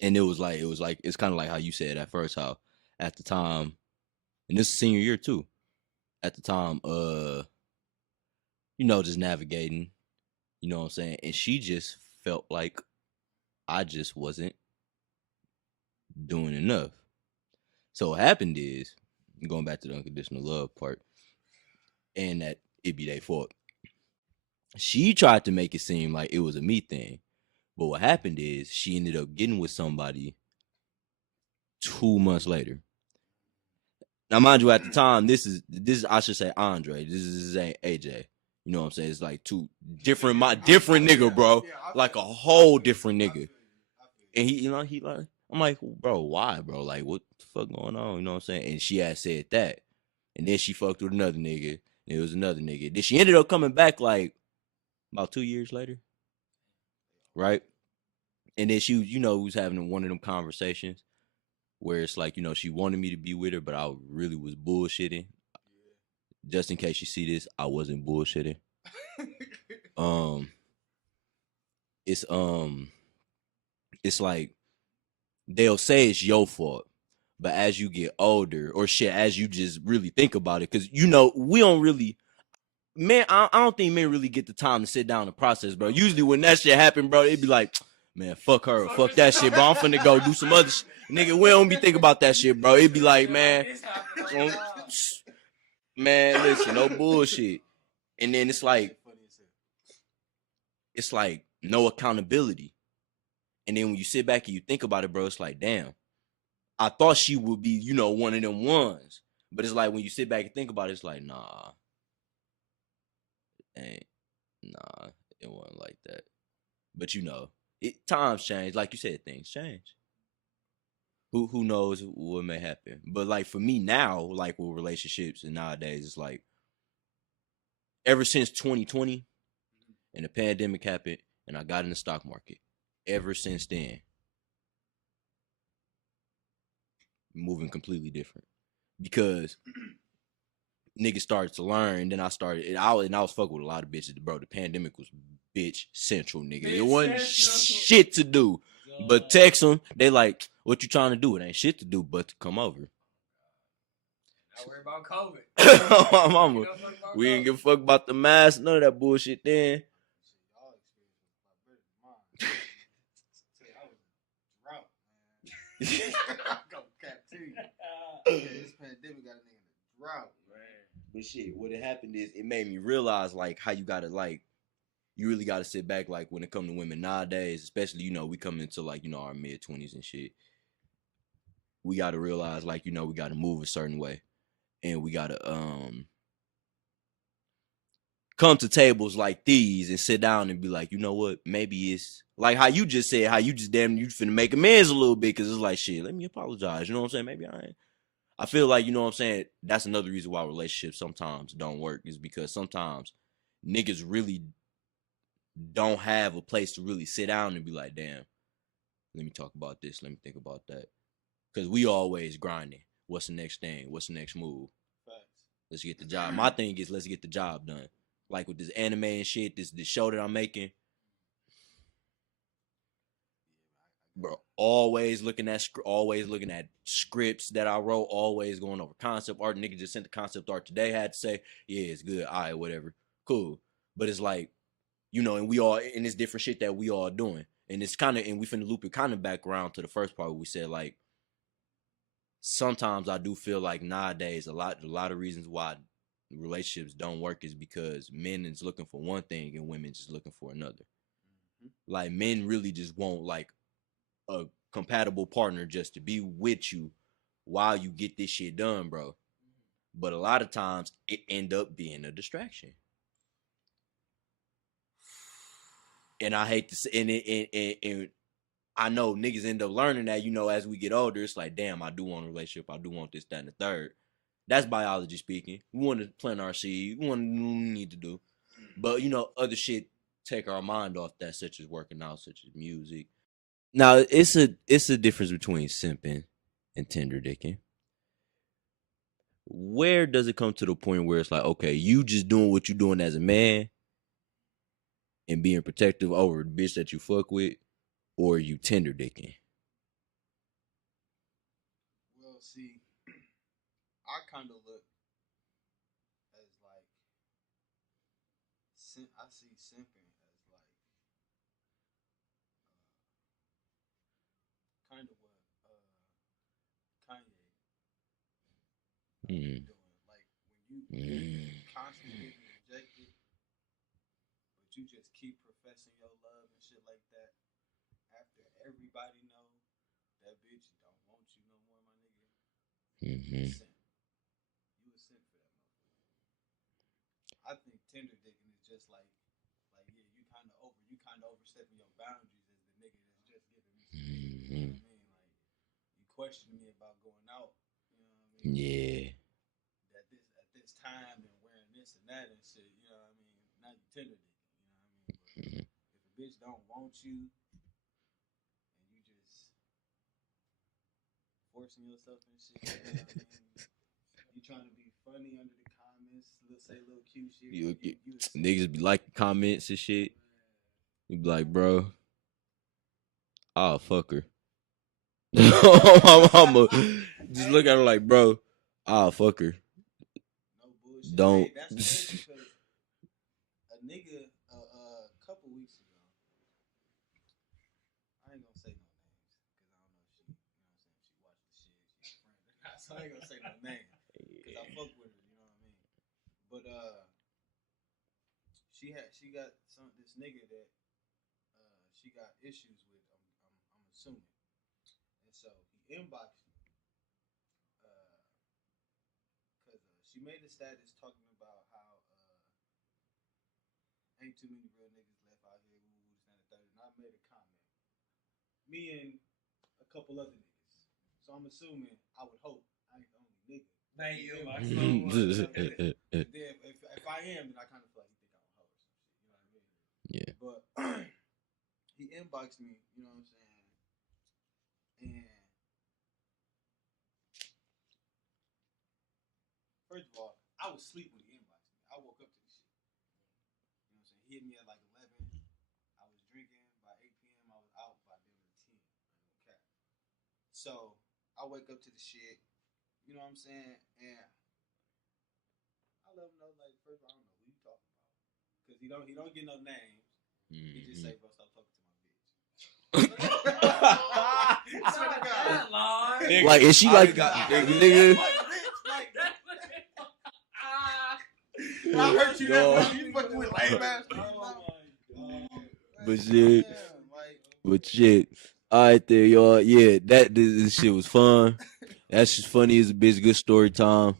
And it was like it's kind of like how you said at first, how at the time, and this is senior year too, at the time, you know, just navigating, you know what I'm saying, and she just felt like I just wasn't doing enough. So what happened is, going back to the unconditional love part, and that it be their fault. She tried to make it seem like it was a me thing, but what happened is she ended up getting with somebody 2 months later. Now, mind you, at the time, this is I should say Andre. This is AJ. You know what I'm saying? It's like two different nigga, bro. Like a whole different nigga. And he like, I'm like, bro, why, bro? Like, what the fuck going on? You know what I'm saying? And she had said that. And then she fucked with another nigga. And it was another nigga. Then she ended up coming back like about 2 years later. Right? And then she, you know, was having one of them conversations where it's like, you know, she wanted me to be with her, but I really was bullshitting. Just in case you see this, I wasn't bullshitting. It's like they'll say it's your fault, but as you get older, or shit, as you just really think about it, because you know we don't really, man, I don't think men really get the time to sit down and process, bro. Usually when that shit happen, bro, it'd be like, man, fuck her, fuck that shit, bro. I'm finna go do some other shit. Nigga, we don't be thinking about that shit, bro. It'd be like, man, listen, no bullshit. And then it's like no accountability. And then when you sit back and you think about it, bro, it's like, damn, I thought she would be, you know, one of them ones. But it's like when you sit back and think about it, it's like, nah, it wasn't like that. But you know, times change. Like you said, things change. Who knows what may happen? But like for me now, like with relationships and nowadays, it's like ever since 2020 and the pandemic happened and I got in the stock market, ever since then, moving completely different. Because niggas started to learn, and then I started, and I was fucking with a lot of bitches, bro. The pandemic was bitch central, nigga. Bitch It wasn't central. shit to do, but text them. They like, what you trying to do? It ain't shit to do, but to come over. Not worry about COVID. My mama, we ain't give a fuck about the mask, none of that bullshit. Then This pandemic got a nigga in the drought, man. But shit, what had happened is it made me realize like how you gotta like, you really gotta sit back like when it comes to women nowadays, especially, you know, we come into like, you know, our mid-20s and shit. We gotta realize like, you know, we gotta move a certain way. And we gotta come to tables like these and sit down and be like, you know what, maybe it's like how you just said, how you just damn you finna make amends a little bit, because it's like, shit, let me apologize, you know what I'm saying? Maybe I ain't. I feel like, you know what I'm saying, that's another reason why relationships sometimes don't work, is because sometimes niggas really don't have a place to really sit down and be like, damn, let me talk about this, let me think about that. Because we always grinding. What's the next thing? What's the next move? Facts. Let's get the job. My thing is, let's get the job done. Like with this anime and shit, this show that I'm making. Bro, always looking at scripts that I wrote, always going over concept art. Nigga just sent the concept art today, had to say, yeah, it's good, all right, whatever, cool. But it's like, you know, and we all, and it's different shit that we all doing. And it's kind of, and we finna loop it kind of back around to the first part where we said, like, sometimes I do feel like nowadays a lot of reasons why relationships don't work is because men is looking for one thing and women just looking for another. Mm-hmm. Like men really just want like a compatible partner just to be with you while you get this shit done, bro. But a lot of times it end up being a distraction. And I hate to say, and I know niggas end up learning that, you know, as we get older, it's like, damn, I do want a relationship. I do want this, that, and the third. That's biology speaking. We want to plant our seed. We want to do what we need to do. But, you know, other shit take our mind off that, such as working out, such as music. Now, it's a difference between simping and tender dicking. Where does it come to the point where it's like, okay, you just doing what you doing as a man and being protective over the bitch that you fuck with, or you tender dicking? Well, see, I kind of look as like, I see simping as like kind of what Kanye doing. Like when you constantly getting rejected, but you just keep professing your love and shit like that. After everybody know that bitch don't want you no more, my nigga. You a simp for that motherfucker. I think tender dicking is just like yeah, you kind of overstepping your boundaries as the nigga that's just giving me some dick. You know what I mean? Like you questioning me about going out. You know what I mean? Yeah. At this time and wearing this and that and shit. You know what I mean? Now you tender dicking. You know what I mean? But if a bitch don't want you and you just forcing yourself and shit, you know what I mean? You trying to be funny under the comments, say little cute shit. You niggas be liking comments and shit. You be like, bro, I'll fuck her. My mama just look at her like, bro, I'll fuck her. No bullshit. Don't. Hey, that's crazy because a nigga a couple weeks ago, I ain't gonna say no names because I don't know if she, you know what I'm saying, she watched the shit, she's a friend or not, so I ain't gonna say no names because I fuck with her, you know what I mean? But she got this nigga that she got issues with. I'm assuming, and so he inboxed me she made a status talking about how ain't too many real niggas left out here. And I made a comment. Me and a couple other niggas. So I'm assuming, I would hope, I ain't the only nigga. Thank you. And then if I am, then I kind of feel like he think I'm a hoe or some shit. You know what I mean? Yeah. But he inboxed me. You know what I'm saying? And first of all, I was asleep when he inboxed me. I woke up to this shit. You know what I'm saying? He hit me at like 11. I was drinking by 8 p.m. I was out by damn 10. Okay. So I wake up to the shit. You know what I'm saying? And I let him know, like, first of all, I don't know what you talking about. Because he don't get no names. He just say, bro, stop talking to my bitch. I swear to God. Like, is she like, nigga? I hurt you that much. You fucking with lame ass. But shit. All right, there, y'all. Yeah, this shit was fun. That's just funny as a bitch. Good story time.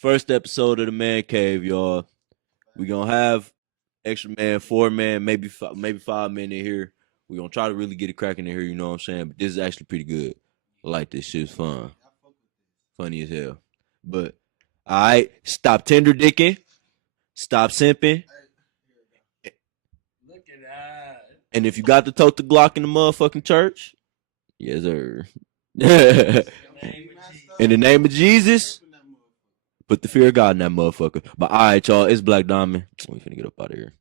First episode of the Mancave, y'all. We gonna have extra man, 4 man, maybe 5 men in here. We gonna try to really get it cracking in here. You know what I'm saying? But this is actually pretty good. I like this shit. It's fun. Funny as hell. But all right, stop tender dicking. Stop simping. Look at that. And if you got to tote the Glock in the motherfucking church, yes, sir. In the name of Jesus, put the fear of God in that motherfucker. But all right, y'all, it's Black Diamond. We finna get up out of here.